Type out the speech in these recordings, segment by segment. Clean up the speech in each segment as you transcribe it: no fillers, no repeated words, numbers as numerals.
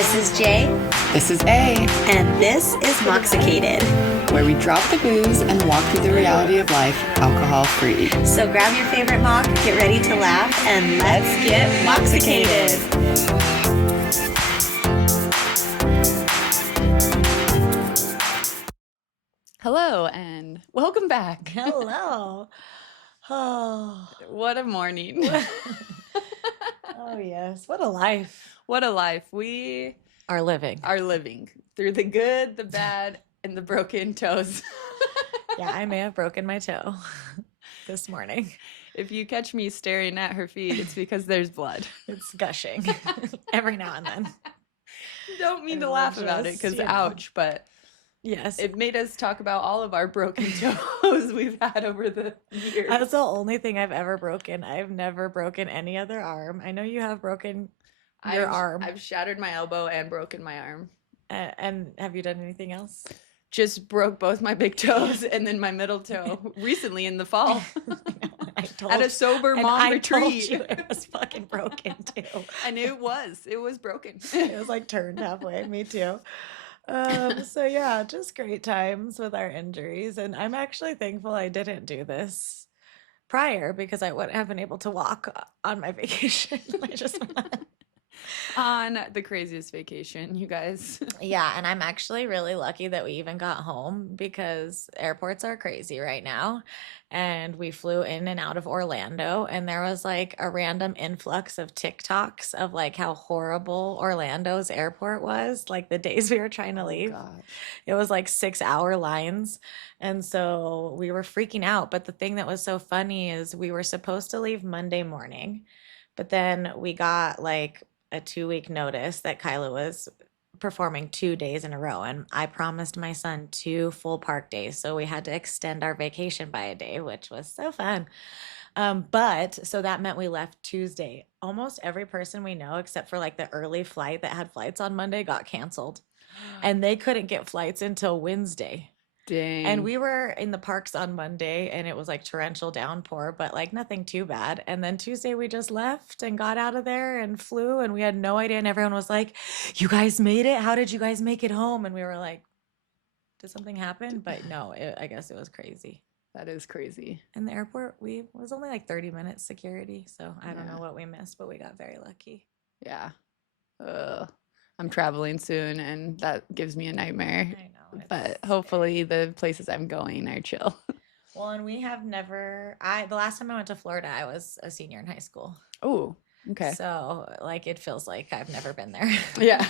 This is Jay. This is A, And this is Moxicated. where we drop the booze and walk through the reality of life alcohol-free. So grab your favorite mock, get ready to laugh, and let's get Moxicated. Hello and welcome back. Hello. Oh. What a morning. Oh, yes. What a life. What a life. We Are living. are living through the good, the bad, and the broken toes. Yeah, I may have broken my toe this morning. If you catch me staring at her feet, it's because there's blood. It's gushing every now and then. Don't mean And to we'll laugh about it just, because you know. ouch, but Yes. it made us talk about all of our broken toes we've had over the years. That's the only thing I've ever broken. I've never broken any other arm. I know you have broken your arm. I've shattered my elbow and broken my arm. And have you done anything else? Just broke both my big toes and then my middle toe recently in the fall I told at a sober and mom I retreat. told you it was fucking broken too. And it was broken. It was like turned halfway. Me too. So yeah, just great times with our injuries, and I'm actually thankful I didn't do this prior because I wouldn't have been able to walk on my vacation. I just On the craziest vacation, you guys. Yeah, and I'm actually really lucky that we even got home because airports are crazy right now. And we flew in and out of Orlando, and there was like a random influx of TikToks of like how horrible Orlando's airport was, like the days we were trying to leave. God. It was like 6-hour lines. And so we were freaking out. But the thing that was so funny is we were supposed to leave Monday morning, but then we got like a 2-week notice that Kyla was performing 2 days in a row. And I promised my son 2 full park days. So we had to extend our vacation by a day, which was so fun. But so that meant we left Tuesday. Almost every person we know, except for like the early flight that had flights on Monday, got canceled. And they couldn't get flights until Wednesday. Dang. And we were in the parks on Monday and it was like torrential downpour, but like nothing too bad. And then Tuesday we just left and got out of there and flew, and we had no idea. And everyone was like, "You guys made it? How did you guys make it home?" And we were like, "Did something happen?" But no, I guess it was crazy. That is crazy. In the airport, it was only like 30 minutes security. So I don't Yeah. know what we missed, but we got very lucky. Yeah. I'm traveling soon and that gives me a nightmare. I know. But it's hopefully the places I'm going are chill. Well, and we have never, the last time I went to Florida, I was a senior in high school. Oh, okay. So, like, it feels like I've never been there. Yeah.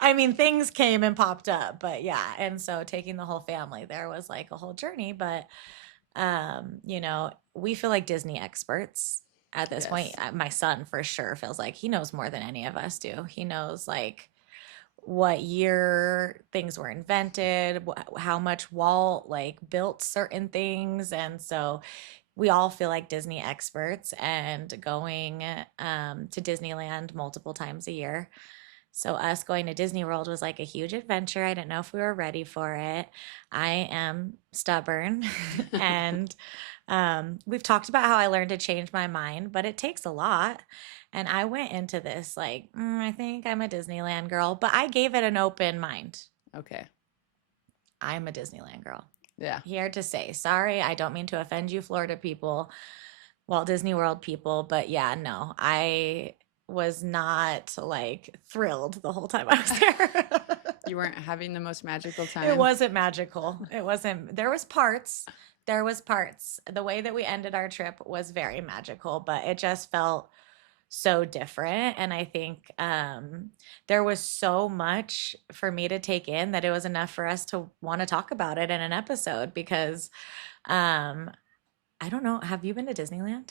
I mean, things came and popped up, but yeah. And so taking the whole family there was like a whole journey. But, you know, we feel like Disney experts at this point. Yes. My son for sure feels like he knows more than any of us do. He knows like what year things were invented, how much Walt like built certain things. And so we all feel like Disney experts, and going to Disneyland multiple times a year. So us going to Disney World was like a huge adventure. I didn't know if we were ready for it. I am stubborn and we've talked about how I learned to change my mind, but it takes a lot. And I went into this like, I think I'm a Disneyland girl, but I gave it an open mind. Okay. I'm a Disneyland girl. Yeah. Here to say, sorry, I don't mean to offend you, Florida people, Walt Disney World people, but yeah, no, I was not like thrilled the whole time I was there. You weren't having the most magical time. It wasn't magical. It wasn't. There was parts. The way that we ended our trip was very magical, but it just felt so different. And I think there was so much for me to take in that it was enough for us to want to talk about it in an episode because I don't know. Have you been to Disneyland?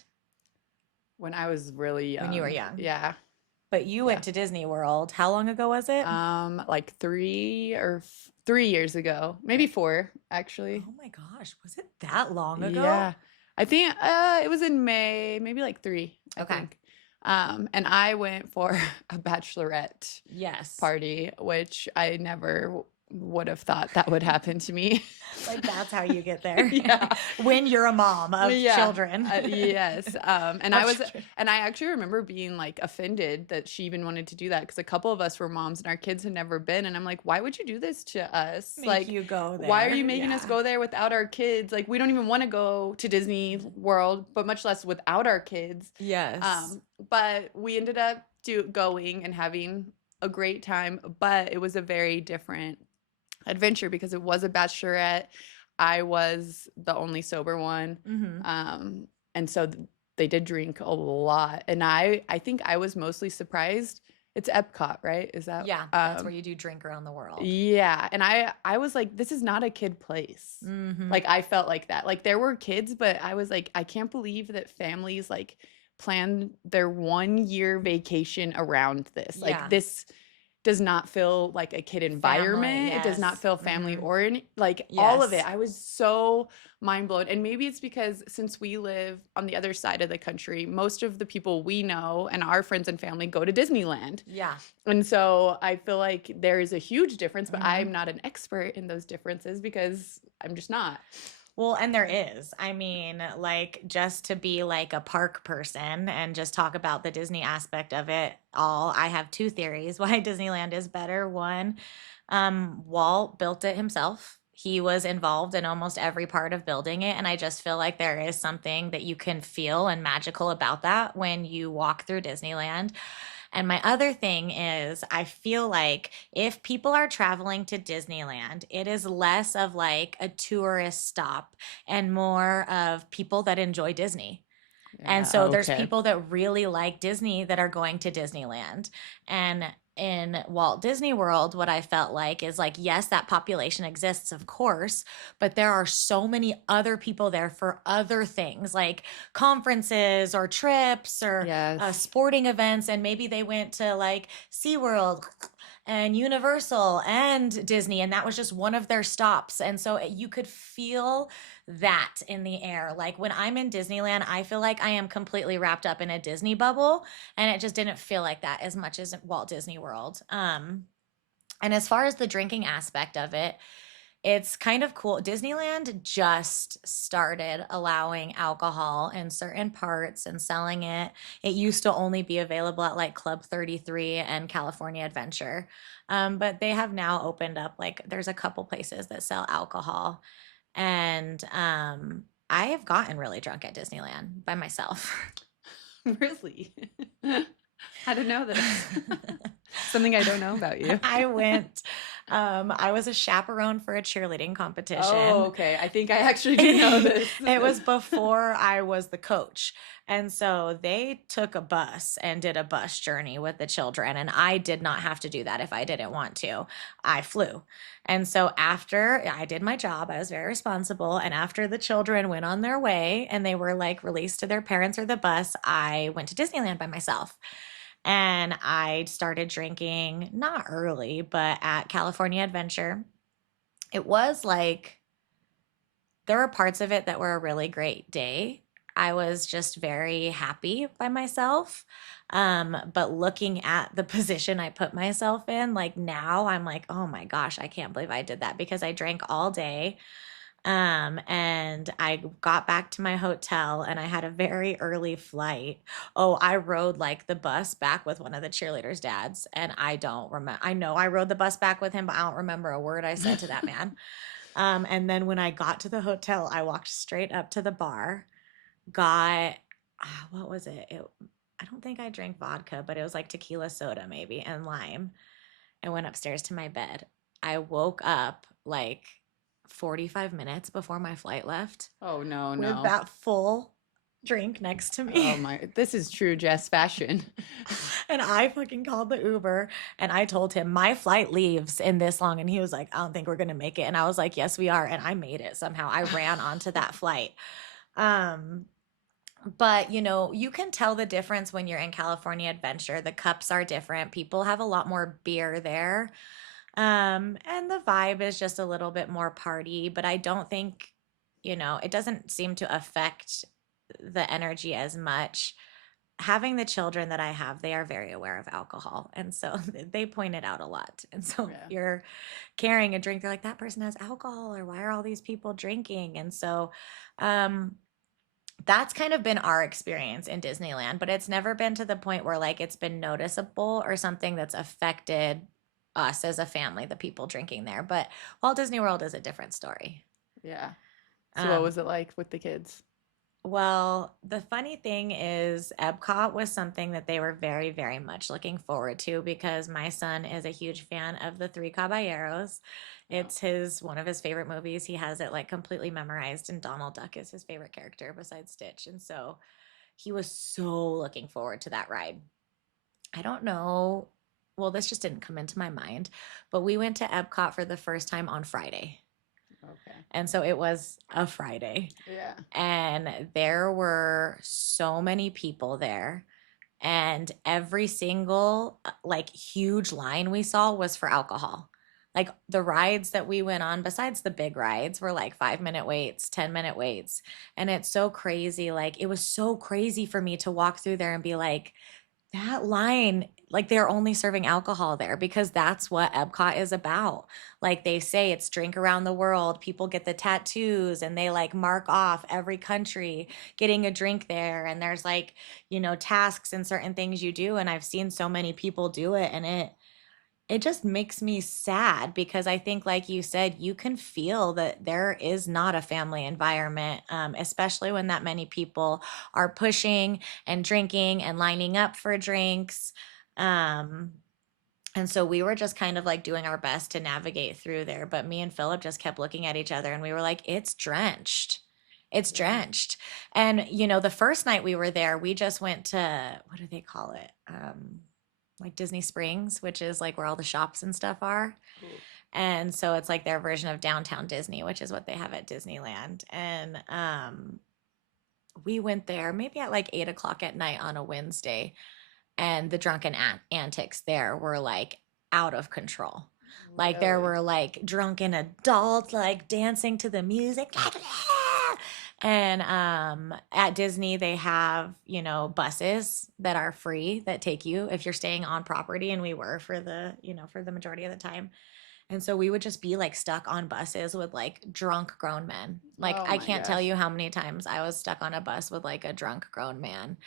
When I was really young. When you were young. Yeah. But you went to Disney World. How long ago was it? Like 3 years ago, maybe 4 actually. Oh my gosh, was it that long ago? Yeah. I think it was in May, maybe like 3, I Okay. think. And I went for a bachelorette Yes. party, which I never would have thought that would happen to me. Like that's how you get there. Yeah. When you're a mom of Yeah. children. Yes. And Of I was, children. and I actually remember being like offended that she even wanted to do that because a couple of us were moms and our kids had never been. And I'm like, why would you do this to us? Make Like, you go why are there. you making us Yeah. go there without our kids? Like, we don't even want to go to Disney World, but much less without our kids. Yes. Um, but we ended up going and having a great time, but it was a very different adventure because it was a bachelorette. I was the only sober one. Hmm. And so they did drink a lot. And I think I was mostly surprised. It's Epcot, right? Is that Yeah, that's where you do drink around the world. yeah. And I was like, this is not a kid place. Hmm. Like I felt like that. Like there were kids, but I was like, I can't believe that families like plan their 1 year vacation around this. Like Yeah. this does not feel like a kid Family, environment. It does not yes. feel family Hmm. or like all of it. Yes. I was so mind blown. And maybe it's because since we live on the other side of the country, most of the people we know and our friends and family go to Disneyland. Yeah. And so I feel like there is a huge difference, but Hmm. I'm not an expert in those differences because I'm just not. Well, and there is. I mean, like, just to be like a park person and just talk about the Disney aspect of it all, I have two theories why Disneyland is better. One, Walt built it himself. He was involved in almost every part of building it. And I just feel like there is something that you can feel and magical about that when you walk through Disneyland. And my other thing is, I feel like if people are traveling to Disneyland, it is less of like a tourist stop and more of people that enjoy Disney. And Yeah, so there's okay. people that really like Disney that are going to Disneyland. And in Walt Disney World, what I felt like is like, yes, that population exists, of course, but there are so many other people there for other things like conferences or trips or Yes. sporting events. And maybe they went to like SeaWorld and Universal and Disney, and that was just one of their stops. And so you could feel that in the air. Like when I'm in Disneyland, I feel like I am completely wrapped up in a Disney bubble, and it just didn't feel like that as much as Walt Disney World. And as far as the drinking aspect of it, it's kind of cool. Disneyland just started allowing alcohol in certain parts and selling it. It used to only be available at like Club 33 and California Adventure. But they have now opened up, like, there's a couple places that sell alcohol. And I have gotten really drunk at Disneyland by myself. Really? I don't know this. Something I don't know about you. I went, I was a chaperone for a cheerleading Oh, competition. okay. I think I actually do know this. It was before I was the coach. And so they took a bus and did a bus journey with the children. And I did not have to do that if I didn't want to. I flew. And so after I did my job, I was very responsible. And after the children went on their way and they were like released to their parents or the bus, I went to Disneyland by myself. And I started drinking not early, but at California Adventure. It was like there were parts of it that were a really great day. I was just very happy by myself. But looking at the position I put myself in, like now I'm like, oh my gosh, I can't believe I did that because I drank all day. And I got back to my hotel and I had a very early flight. Oh, I rode like the bus back with one of the cheerleaders' dads, and I don't remember. I know I rode the bus back with him, but I don't remember a word I said to that man. And then when I got to the hotel, I walked straight up to the bar, got what was it? I don't think I drank vodka, but it was like tequila soda maybe and lime. I went upstairs to my bed. I woke up like 45 minutes before my flight left Oh, no, with no. that full drink next to Oh me. my, this is true Jess fashion. And I fucking called the Uber and I told him my flight leaves in this long. And he was like, I don't think we're going to make it. And I was like, yes, we are. And I made it somehow. I ran onto that flight. Um, but you can tell the difference when you're in California Adventure. The cups are different. People have a lot more beer there. And the vibe is just a little bit more party, but I don't think, it doesn't seem to affect the energy as much having the children that I have, they are very aware of alcohol. And so they point it out a lot. And so if Yeah. you're carrying a drink, they're like, that person has alcohol, or why are all these people drinking? And so um, that's kind of been our experience in Disneyland, but it's never been to the point where like it's been noticeable or something that's affected us as a family, the people drinking there. But Walt Disney World is a different story. Yeah. So what Um, was it like with the kids? Well, the funny thing is, Epcot was something that they were very, very much looking forward to because my son is a huge fan of the Three Caballeros. Oh, It's his one of his favorite movies. He has it like completely memorized, and Donald Duck is his favorite character besides Stitch. And so he was so looking forward to that ride. I don't know. Well, this just didn't come into my mind, but we went to Epcot for the first time on Friday. okay. And so it was a Friday. Yeah. And there were so many people there, and every single like huge line we saw was for alcohol. Like the rides that we went on besides the big rides were like 5-minute waits, 10-minute waits. And it's so crazy. Like it was so crazy for me to walk through there and be like, that line, like they're only serving alcohol there because that's what Epcot is about. Like they say, it's drink around the world. People get the tattoos and they like mark off every country getting a drink there. And there's like, tasks and certain things you do. And I've seen so many people do it, and it just makes me sad because I think, like you said, you can feel that there is not a family environment, especially when that many people are pushing and drinking and lining up for drinks. Um, and so we were just kind of like doing our best to navigate through there. But me and Philip just kept looking at each other and we were like, it's drenched. It's Yeah. drenched. And, the first night we were there, we just went to, what do they call it? Like Disney Springs, which is like where all the shops and stuff are. Cool. And so it's like their version of downtown Disney, which is what they have at Disneyland. And we went there maybe at like 8 o'clock at night on a Wednesday, and the drunken antics there were like out of control. Like there Really? were like drunken adults like dancing to the music. And at Disney they have, buses that are free that take you if you're staying on property, and we were for the majority of the time. And so we would just be like stuck on buses with like drunk grown men. Like Oh I my can't tell gosh. you how many times I was stuck on a bus with like a drunk grown man.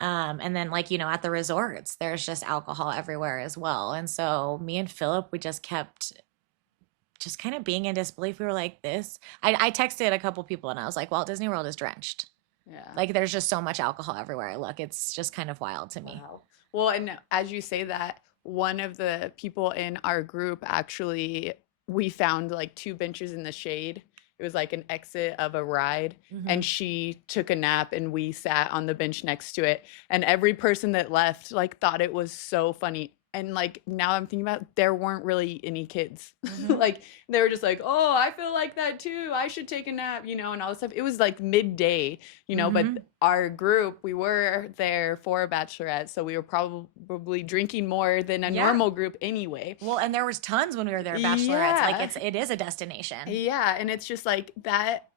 And then like, at the resorts, there's just alcohol everywhere as well. And so me and Philip, we just kept just kind of being in disbelief. We were like, this. I texted a couple people and I was like, Walt Disney World is drenched. Yeah. Like there's just so much alcohol everywhere I look. It's just kind of wild to me. Wow. Well, and as you say that, one of the people in our group actually, we found like two benches in the shade. It was like an exit of a ride, Hmm. and she took a nap, and we sat on the bench next to it. And every person that left like thought it was so funny. And like now I'm thinking about it, there weren't really any kids. Hmm. Like they were just like, "Oh, I feel like that too. I should take a nap," and all this stuff. It was like midday, but Hmm. our group, we were there for a bachelorette, so we were probably drinking more than a Yeah. normal group anyway. Well, and there was tons when we were there, bachelorettes. Like Yeah. it is a destination. Yeah, and it's just like that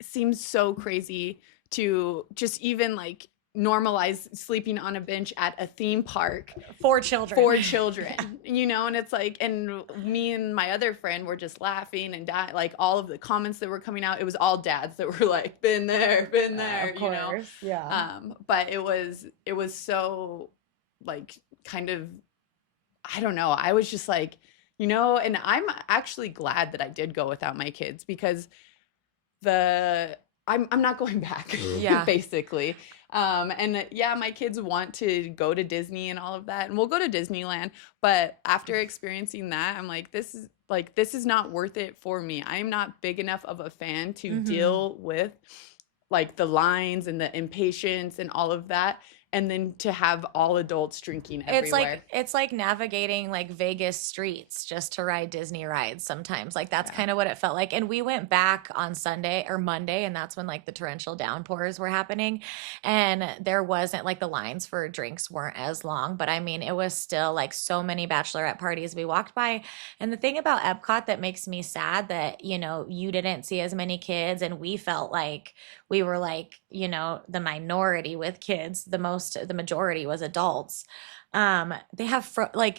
seems so crazy to just even like normalize sleeping on a bench at a theme park For children. for children, and it's like, and me and my other friend were just laughing and like all of the comments that were coming out, it was all dads that were like, been there, Of course. Yeah. but it was so like kind of, I don't know, I was just like, and I'm actually glad that I did go without my kids because I'm not going back Yeah. basically. And yeah, my kids want to go to Disney and all of that, and we'll go to Disneyland, but after experiencing that, I'm like, this is not worth it for me. I'm not big enough of a fan to Hmm. deal with like the lines and the impatience and all of that, and then to have all adults drinking everywhere. It's like navigating like Vegas streets just to ride Disney rides sometimes. Like that's Yeah. kind of what it felt like. And we went back on Sunday or Monday, and that's when like the torrential downpours were happening. And there wasn't like the lines for drinks weren't as long, but I mean it was still like so many bachelorette parties we walked by. And the thing about Epcot that makes me sad that, you didn't see as many kids, and we felt like we were like, the minority with kids. The most the majority was adults. They have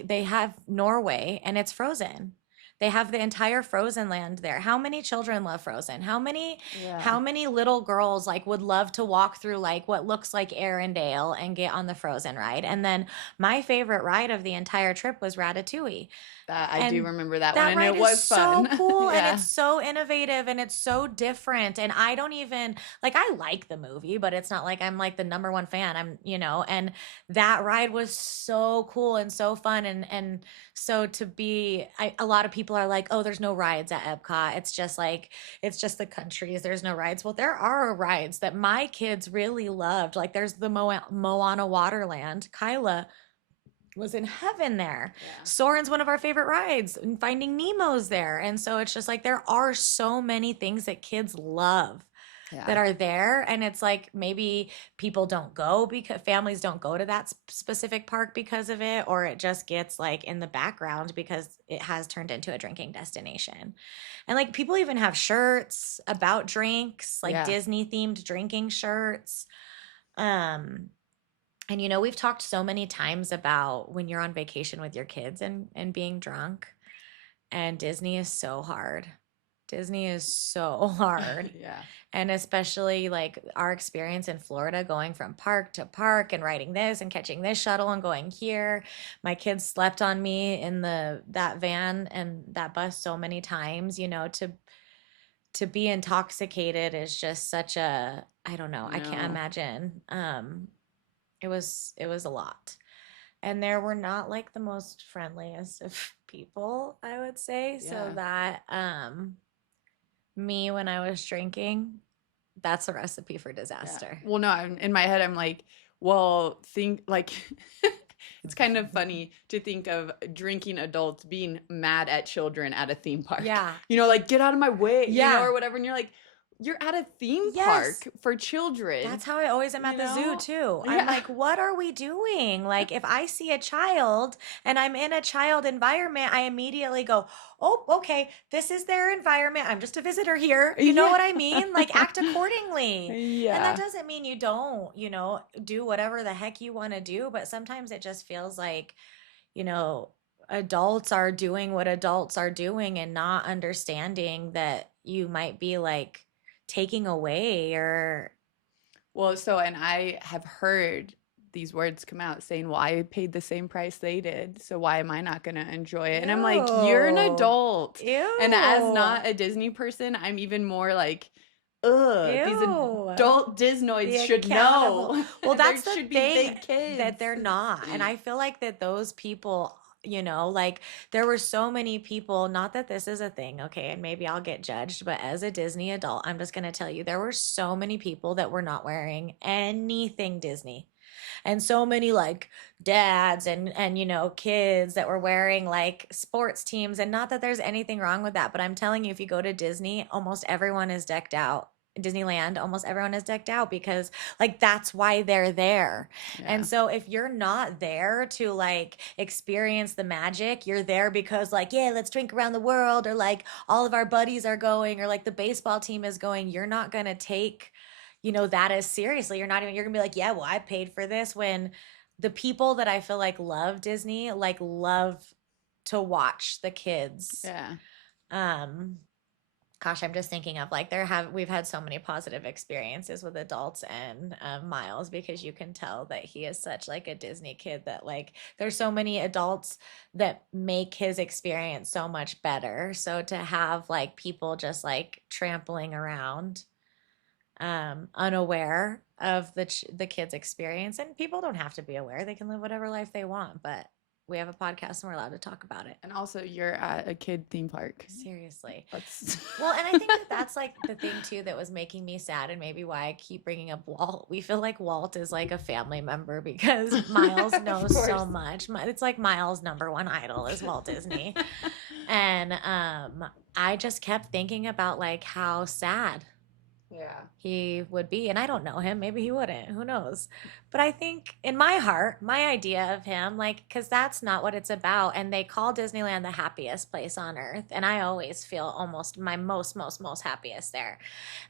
they have Norway and it's frozen. They have the entire Frozen land there. How many children love Frozen? Yeah. How many little girls like would love to walk through like what looks like Arendelle and get on the Frozen ride? And then my favorite ride of the entire trip was Ratatouille. That I do And remember that one, that and ride it is was so fun. cool and Yeah. it's so innovative and it's so different. And I don't even like, I like the movie, but it's not like I'm like the number one fan. And that ride was so cool and so fun. And so a lot of people are like, oh, there's no rides at Epcot. It's just the countries. There's no rides. Well, there are rides that my kids really loved. Like there's the Moana Waterland. Kyla was in heaven there. Yeah. Soren's one of our favorite rides, and Finding Nemo's there. And so it's just like there are so many things that kids love that Yeah. are there. And it's like maybe people don't go because families don't go to that specific park because of it, or it just gets like in the background because it has turned into a drinking destination. And like people even have shirts about drinks, like Yeah. Disney themed drinking shirts. And we've talked so many times about when you're on vacation with your kids and being drunk. And Disney is so hard. Disney is so hard. Yeah. And especially like our experience in Florida, going from park to park and riding this and catching this shuttle and going here. My kids slept on me in that van and that bus so many times, to be intoxicated is just such a, I don't know, I can't No. imagine. It was a lot. And there were not like the most friendliest of people, I would say. So Yeah. that me when I was drinking, that's a recipe for Yeah. disaster. Well, no, in my head, I'm like, well, think like it's kind of funny to think of drinking adults being mad at children at a theme park. Yeah. Like get out of my way, Yeah. or whatever. And you're like, you're at a theme Yes. park for children. That's how I always am at the zoo too. I'm Yeah. like, what are we doing? Like if I see a child and I'm in a child environment, I immediately go, oh, okay, this is their environment. I'm just a visitor here. You know Yeah. what I mean? Like act accordingly. Yeah. And that doesn't mean you don't, do whatever the heck you want to do. But sometimes it just feels like, adults are doing what adults are doing and not understanding that you might be like taking away or Well, so, and I have heard these words come out saying, well, I paid the same price they did, so why am I not going to enjoy it? And I'm like, you're an Ew. adult. Ew. And as not a Disney person, I'm even more like, ugh, these Ew. adult Disnoids Be should accountable. know. Well, that's There the should be thing big kids. that they're not. And I feel like that those people, like there were so many people, not that this is a thing, okay, and maybe I'll get judged, but as a Disney adult, I'm just going to tell you, there were so many people that were not wearing anything Disney. And so many like dads and kids that were wearing like sports teams, and not that there's anything wrong with that, but I'm telling you, if you go to Disney, almost everyone is decked out. Disneyland, almost everyone is decked out because like that's why they're there. Yeah. And so if you're not there to like experience the magic, you're there because like, yeah, let's drink around the world, or like all of our buddies are going, or like the baseball team is going, you're not going to take that as seriously. You're gonna be like, yeah, well, I paid for this. When the people that I feel like love Disney, like love to watch the kids. Yeah. Gosh, I'm just thinking of like we've had so many positive experiences with adults and Miles, because you can tell that he is such like a Disney kid that like there's so many adults that make his experience so much better. So to have like people just like trampling around unaware of the kids' experience, and people don't have to be aware, they can live whatever life they want, but we have a podcast and we're allowed to talk about it. And also, you're at a kid theme park. Seriously. That's Well, and I think that's like the thing too that was making me sad, and maybe why I keep bringing up Walt. We feel like Walt is like a family member because Miles knows so much. It's like Miles' number one idol is Walt Disney. And I just kept thinking about like how sad Yeah. he would be. And I don't know him. Maybe he wouldn't. Who knows? But I think in my heart, my idea of him, like, because that's not what it's about. And they call Disneyland the happiest place on earth. And I always feel almost my most happiest there.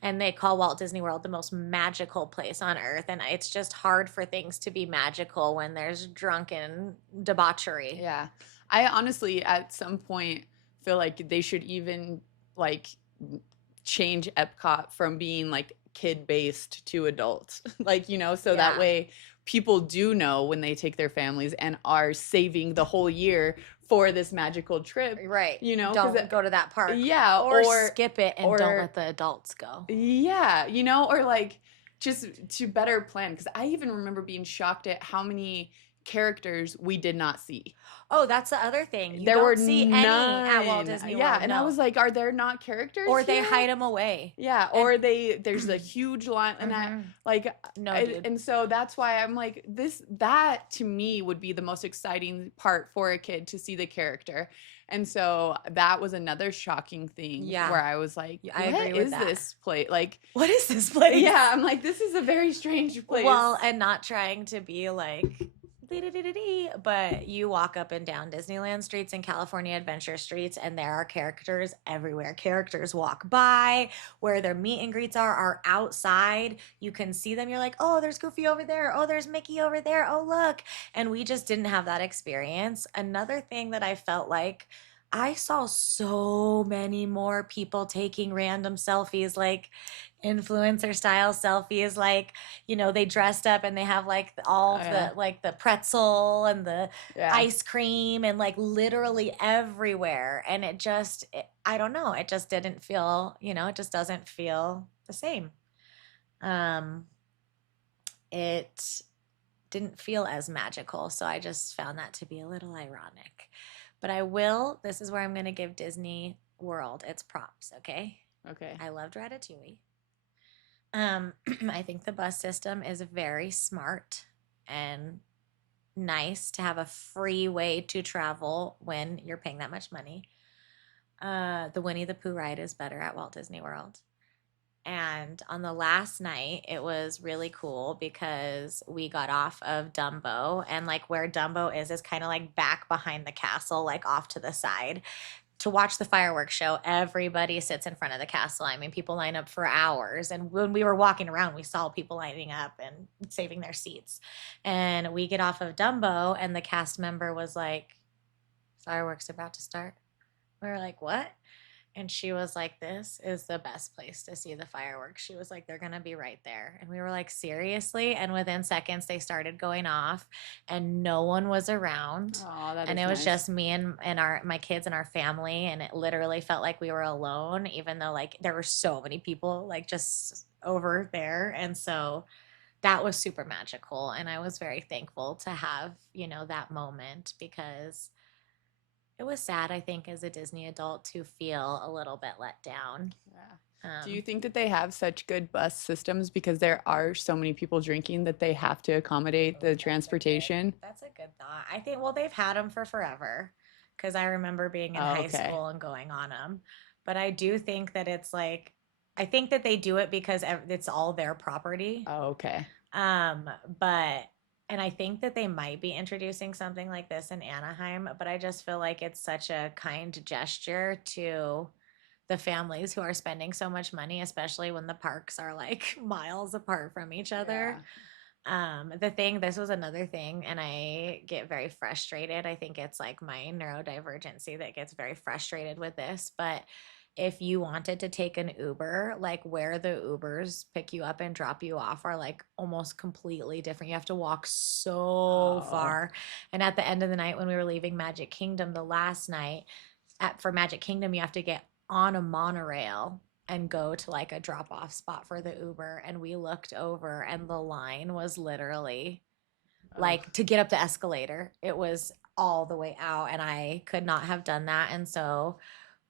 And they call Walt Disney World the most magical place on earth. And it's just hard for things to be magical when there's drunken debauchery. Yeah. I honestly, at some point, feel like they should even like change Epcot from being like kid based to adult. Like, so that Yeah. way people do know when they take their families and are saving the whole year for this magical trip. Right. 'Cause Don't go to that park. yeah, Or skip it and don't or let the adults go. yeah, or like just to better plan. Because I even remember being shocked at how many characters we did not see. Oh, that's the other thing. You There don't were see any at Walt none. Disney World. Yeah, and I no. was like, are there not characters Or they here? hide them away. Yeah, or there's a huge line, and I Mhm. like No, dude. and so that's why I'm like that to me would be the most exciting part for a kid to see the character. And so that was another shocking thing Yeah. where I was like, I what agree with is that. this place? Like, What is this place? yeah, I'm like, this is a very strange place. Well, and not trying to be like, but you walk up and down Disneyland streets and California Adventure streets, and there are characters everywhere. Characters walk by where their meet and greets are outside. You can see them. You're like, oh, there's Goofy over there. Oh, there's Mickey over there. Oh, look. And we just didn't have that experience. Another thing that I felt like I saw so many more people taking random selfies, like influencer style selfies, like, they dressed up and they have like all yeah. the like the pretzel and the Yeah. ice cream and like literally everywhere. And I don't know, it just didn't feel, it just doesn't feel the same. It didn't feel as magical, so I just found that to be a little ironic. But this is where I'm going to give Disney World its props, okay? Okay. I loved Ratatouille. I think the bus system is very smart and nice to have a free way to travel when you're paying that much money. The Winnie the Pooh ride is better at Walt Disney World. And on the last night, it was really cool because we got off of Dumbo, and like where Dumbo is kind of like back behind the castle, like off to the side. To watch the fireworks show, everybody sits in front of the castle. I mean, people line up for hours. And when we were walking around, we saw people lining up and saving their seats. And we get off of Dumbo, and the cast member was like, fireworks about to start. We were like, what? And she was like, this is the best place to see the fireworks. She was like, they're going to be right there. And we were like, seriously? And within seconds, they started going off, and no one was around. Oh, and it was just me and my kids and our family. And it literally felt like we were alone, even though like there were so many people like just over there. And so that was super magical. And I was very thankful to have, that moment, because it was sad, I think, as a Disney adult to feel a little bit let down. Yeah. Do you think that they have such good bus systems because there are so many people drinking that they have to accommodate the transportation? That's a good thought. I think, well, they've had them for forever, because I remember being in high school and going on them. But I do think that it's like, I think that they do it because it's all their property. Oh, okay. And I think that they might be introducing something like this in Anaheim, but I just feel like it's such a kind gesture to the families who are spending so much money, especially when the parks are like miles apart from each other. This was another thing, and I get very frustrated. I think it's like my neurodivergency that gets very frustrated with this, but if you wanted to take an Uber, like where the Ubers pick you up and drop you off are like almost completely different. You have to walk so far. And at the end of the night, when we were leaving Magic Kingdom the last night, for Magic Kingdom, you have to get on a monorail and go to like a drop off spot for the Uber. And we looked over, and the line was literally like to get up the escalator. It was all the way out, and I could not have done that. And so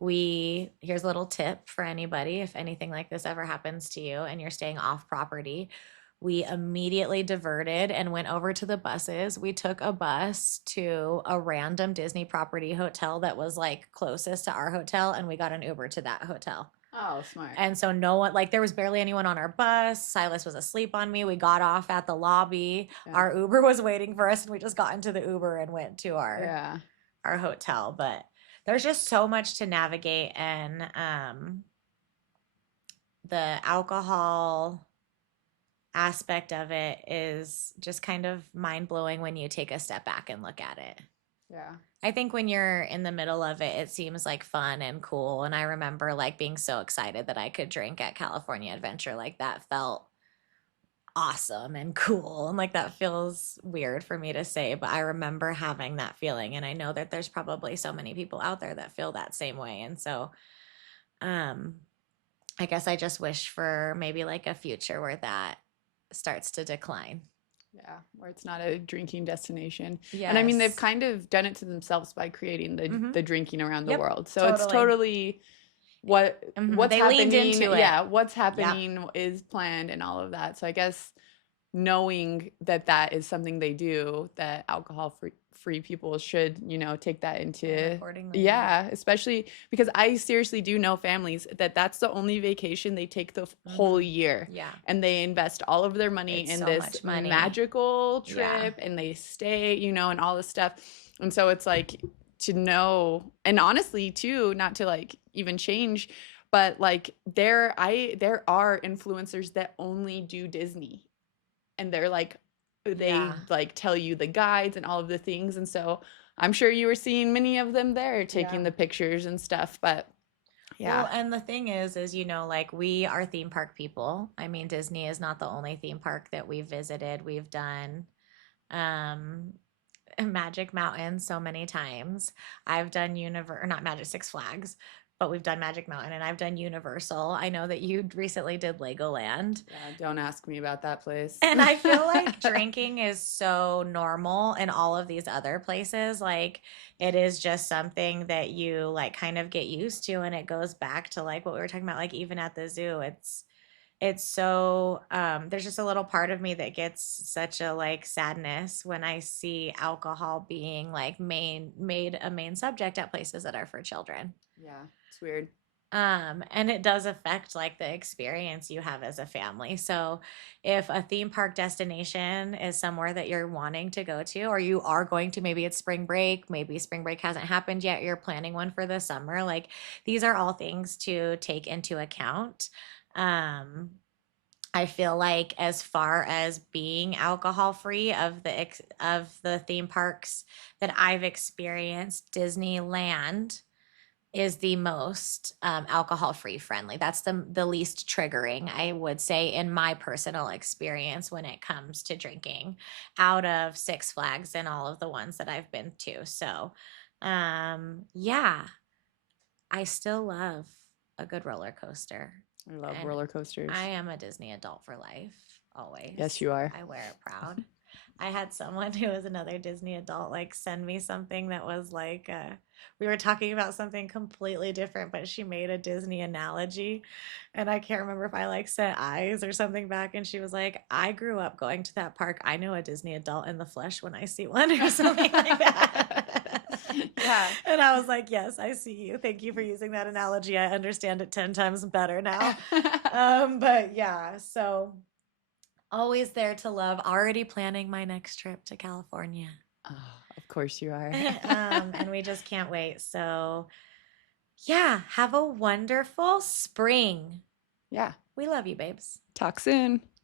here's a little tip for anybody: if anything like this ever happens to you and you're staying off property, we immediately diverted and went over to the buses. We took a bus to a random Disney property hotel that was like closest to our hotel, and we got an Uber to that hotel. Oh, smart. And so no one, like there was barely anyone on our bus. Silas was asleep on me. We got off at the lobby. Yeah. Our Uber was waiting for us and we just got into the Uber and went to Yeah. our hotel. But there's just so much to navigate, and the alcohol aspect of it is just kind of mind-blowing when you take a step back and look at it. Yeah. I think when you're in the middle of it, it seems like fun and cool. And I remember like being so excited that I could drink at California Adventure. Like that felt awesome and cool. And like that feels weird for me to say, but I remember having that feeling. And I know that there's probably so many people out there that feel that same way. And so um I guess I just wish for maybe like a future where that starts to decline. Yeah, where it's not a drinking destination. And I mean, they've Yes. kind of done it to themselves by creating Mm-hmm. the drinking around the Yep. world. So it's Totally. totally what's They leaned happening. into it. Yeah, what's Yep. happening is planned and all of that. So I guess knowing that that is something they do, that alcohol free people should, take that Plan into, accordingly. yeah, especially because I seriously do know families that that's the only vacation they take the whole year, Yeah. and they invest all of their money It's in so this much money. magical Yeah. trip, and they stay, and all this stuff. And so it's like, to know, and honestly too, not to like even change, but like there are influencers that only do Disney, and they're like, they Yeah. like tell you the guides and all of the things. And so I'm sure you were seeing many of them there taking Yeah. the pictures and stuff. But yeah. Well, and the thing is, like we are theme park people. I mean, Disney is not the only theme park that we've visited. We've done um Magic Mountain so many times. I've done or not Magic Six Flags, but we've done Magic Mountain, and I've done Universal. I know that you recently did Legoland. Yeah, don't ask me about that place. And I feel like drinking is so normal in all of these other places. Like it is just something that you like kind of get used to, and it goes back to like what we were talking about, like even at the zoo, it's so there's just a little part of me that gets such a like sadness when I see alcohol being like made a main subject at places that are for children. Yeah, it's weird. And it does affect like the experience you have as a family. So if a theme park destination is somewhere that you're wanting to go to, or you are going to, maybe it's spring break, maybe spring break hasn't happened yet, you're planning one for the summer, like these are all things to take into account. um I feel like as far as being alcohol free of the theme parks that I've experienced, Disneyland is the most alcohol free friendly. That's the least triggering, I would say, in my personal experience when it comes to drinking out of Six Flags and all of the ones that I've been to. So, yeah, I still love a good roller coaster. I love And roller coasters. I am a Disney adult for life, always. Yes, you are. I wear it proud. I had someone who was another Disney adult like send me something that was like we were talking about something completely different, but she made a Disney analogy, and I can't remember if I like sent eyes or something back, and she was like, "I grew up going to that park. I know a Disney adult in the flesh when I see one," or something like that. Yeah. And I was like, "Yes, I see you. Thank you for using that analogy. I understand it 10 times better now." But yeah, so always there to love. Already planning my next trip to California. Oh, of course you are. And we just can't wait. So, yeah, have a wonderful spring. Yeah. We love you, babes. Talk soon.